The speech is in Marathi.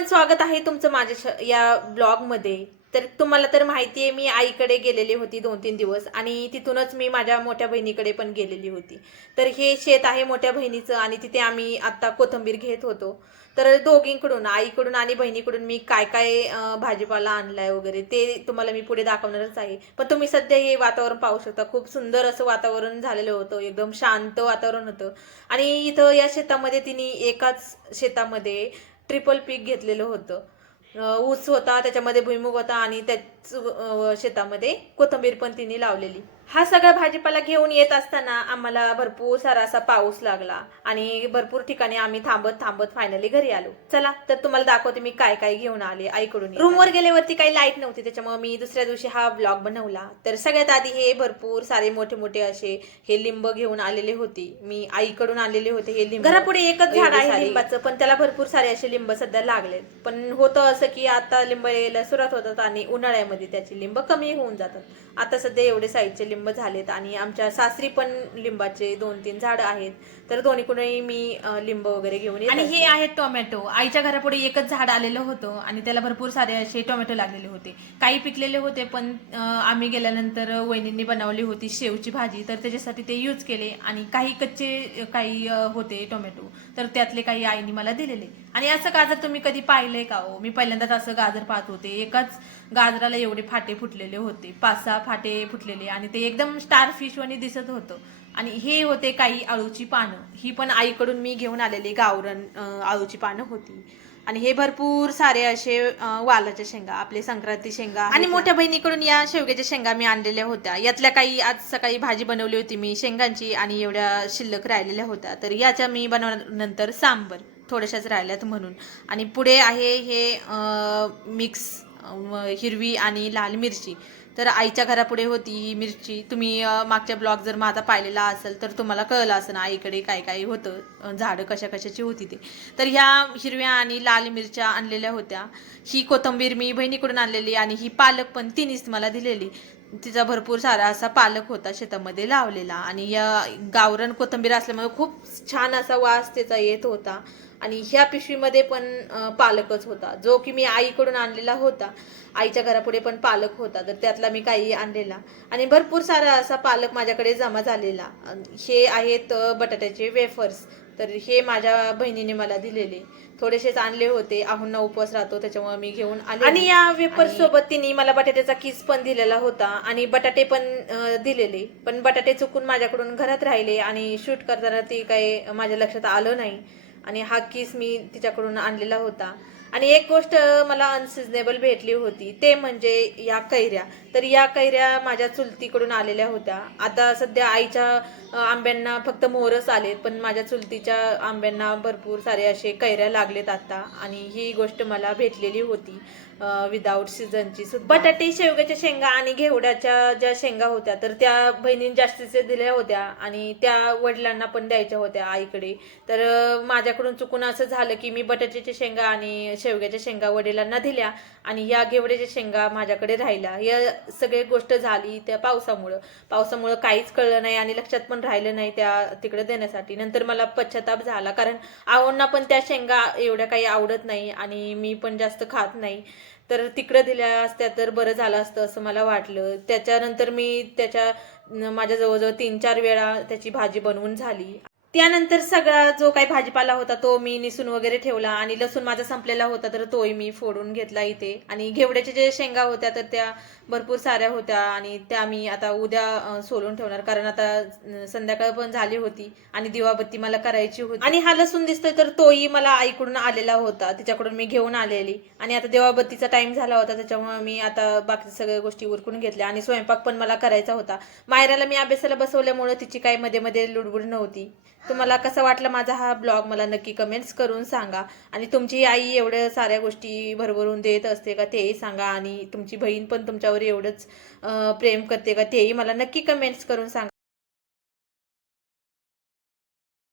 एव्हरीवन, स्वागत आहे तुमचं माझ्या या ब्लॉगमध्ये. तर तुम्हाला तर माहिती आहे, मी आईकडे गेलेली होती 2-3 दिवस आणि तिथूनच मी माझ्या मोठ्या बहिणीकडे पण गेलेली होती. तर हे शेत आहे मोठ्या बहिणीचं आणि तिथे आम्ही आत्ता कोथिंबीर घेत होतो. तर दोघींकडून, आईकडून आणि बहिणीकडून मी काय काय भाजीपाला आणलाय वगैरे ते तुम्हाला मी पुढे दाखवणारच आहे. पण तुम्ही सध्या हे वातावरण पाहू शकता. खूप सुंदर असं वातावरण झालेलं होतं. एकदम शांत वातावरण होतं आणि इथं या शेतामध्ये तिने एकाच शेतामध्ये ट्रिपल पीक घेतलेलं होतं. ऊस होता, त्याच्यामध्ये भुईमुग होता आणि त्याच शेतामध्ये कोथिंबीर पण तिने लावलेली. हा सगळा भाजीपाला घेऊन येत असताना आम्हाला भरपूर सारा असा पाऊस लागला आणि भरपूर ठिकाणी आम्ही थांबत थांबत फायनली घरी आलो. चला तर तुम्हाला दाखवते मी काय काय घेऊन आले आईकडून. रूमवर गेल्यावरती काही लाईट नव्हती, त्याच्यामुळे मी दुसऱ्या दिवशी हा ब्लॉग बनवला. तर सगळ्यात आधी हे भरपूर सारे मोठे मोठे असे हे लिंब घेऊन आलेले होते. मी आईकडून आणलेले होते हे लिंब. घरापुढे एकच झाड आहे लिंबाचं, पण त्याला भरपूर सारे असे लिंब सध्या लागलेत. पण होतं असं की आता लिंब यायला सुरुवात होतात आणि उन्हाळ्यामध्ये त्याची लिंब कमी होऊन जातात. आता सध्या एवढे साईजचे लिंब झालेत आणि आमच्या सासरी पण लिंबाचे 2-3 झाड आहेत. तर दोन्हीकडूनही मी लिंब वगैरे घेऊन येते. आणि हे आहेत टोमॅटो. आईच्या घरापुढे एकच झाड आलेलं होतं आणि त्याला भरपूर सारे असे टोमॅटो लागलेले होते. काही पिकलेले होते, पण आम्ही गेल्यानंतर वहिनींनी बनवली होती शेवची भाजी, तर त्याच्यासाठी ते यूज केले. आणि काही कच्चे काही होते टोमॅटो, तर त्यातले काही आईने मला दिलेले. आणि असं गाजर तुम्ही कधी पाहिलंय का हो? मी पहिल्यांदाच असं गाजर पाहत होते. एकाच गाजराला एवढे फाटे फुटलेले होते, 5-6 फाटे फुटलेले आणि ते एकदम स्टार फिश वाणी दिसत होतं. आणि हे होते काही आळूची पानं. ही पण आईकडून मी घेऊन आलेली गावरण आळूची पानं होती. आणि हे भरपूर सारे असे वालाच्या शेंगा, आपले संक्रांती शेंगा. आणि मोठ्या बहिणीकडून या शेवग्याच्या शेंगा मी आणलेल्या होत्या. यातल्या काही आज सकाळी भाजी बनवली होती मी शेंगांची आणि एवढ्या शिल्लक राहिलेल्या होत्या. तर याच्या मी बनवल्यानंतर सांबर थोड्याशाच राहिल्यात म्हणून. आणि पुढे आहे हे मिक्स हिरवी आणि लाल मिरची. तर आईच्या घरापुढे होती ही मिरची. तुम्ही मागच्या ब्लॉग जर माझा पाहिलेला असेल तर तुम्हाला कळलं असेल आईकडे काय काय होतं, झाडं कशा कशाची होती ते. तर ह्या हिरव्या आणि लाल मिरच्या आणलेल्या होत्या. ही कोथिंबीर मी बहिणीकडून आणलेली आणि ही पालक पण तिनेच मला दिलेली. तिचा भरपूर सारा असा पालक होता शेतामध्ये लावलेला आणि या गावरण कोथिंबीर असल्यामुळे खूप छान असा वास त्याचा येत होता. आणि ह्या पिशवीमध्ये पण पालकच होता, जो की मी आईकडून आणलेला होता. आईच्या घरापुढे पण पालक होता, तर त्यातला मी काही आणलेला आणि भरपूर सारा असा पालक माझ्याकडे जमा झालेला. हे आहेत बटाट्याचे वेफर्स. तर हे माझ्या बहिणीने मला दिलेले. थोडेसेच आणले होते, आहुंना उपवास राहतो त्याच्यामुळे मी घेऊन आले. आणि या वेफर्स सोबत तिने मला बटाट्याचा किस पण दिलेला होता आणि बटाटे पण दिलेले. पण बटाटे चुकून माझ्याकडून घरात राहिले आणि शूट करताना ते काही माझ्या लक्षात आलं नाही आणि हा किस मी तिच्याकडून आणलेला होता. आणि एक गोष्ट मला अनसिजनेबल भेटली होती, ते म्हणजे या कैऱ्या. तर या कैऱ्या माझ्या चुलतीकडून आलेल्या होत्या. आता सध्या आईच्या आंब्यांना फक्त मोहरच आलेत, पण माझ्या चुलतीच्या आंब्यांना भरपूर सारे असे कैऱ्या लागलेत आता. आणि ही गोष्ट मला भेटलेली होती विदाऊट सीझनची. बटाटे, शेवग्याच्या शेंगा आणि घेवड्याच्या ज्या शेंगा होत्या तर त्या बहिणीने जास्तीचे दिल्या होत्या आणि त्या वडिलांना पण द्यायच्या होत्या आईकडे. तर माझ्याकडून चुकून असं झालं की मी बटाट्याच्या शेंगा आणि शेवग्याच्या शेंगा वडिलांना दिल्या आणि या घेवड्याच्या शेंगा माझ्याकडे राहिल्या. या सगळी गोष्ट झाली त्या पावसामुळं काहीच कळलं नाही आणि लक्षात पण राहिलं नाही त्या तिकडे देण्यासाठी. नंतर मला पश्चाताप झाला, कारण आवडना पण त्या शेंगा एवढ्या काही आवडत नाही आणि मी पण जास्त खात नाही. तर तिकडे दिल्या असत्या तर बरं झालं असतं असं मला वाटलं. त्याच्यानंतर मी माझ्या जवळजवळ 3-4 वेळा त्याची भाजी बनवून झाली. त्यानंतर सगळा जो काही भाजीपाला होता तो मी निसून वगैरे ठेवला आणि लसूण माझा संपलेला होता तर तोही मी फोडून घेतला इथे. आणि घेवड्याच्या जे शेंगा होत्या तर त्या भरपूर साऱ्या होत्या आणि त्या मी आता उद्या सोलून ठेवणार, कारण आता संध्याकाळ पण झाली होती आणि दिवाबत्ती मला करायची होती. आणि हा लसूण दिसतोय तर तोही मला आईकडून आलेला होता, तिच्याकडून मी घेऊन आलेली. आणि आता दिवाबत्तीचा टाइम झाला होता त्याच्यामुळे मी आता बाकी सगळ्या गोष्टी उरकून घेतल्या आणि स्वयंपाक पण मला करायचा होता. मायराला मी अभ्यासाला बसवल्यामुळे तिची काही मध्ये मध्ये लुडबुड नव्हती. तुम्हाला कसा वाटला माझा हा ब्लॉग मला नक्की कमेंट्स करून सांगा. आणि तुमची आई एवढ्या साऱ्या गोष्टी भरभरून देत असते का तेही सांगा. आणि तुमची बहीण पण तुमच्यावर एवढंच प्रेम करते का तेही मला नक्की कमेंट्स करून सांगा.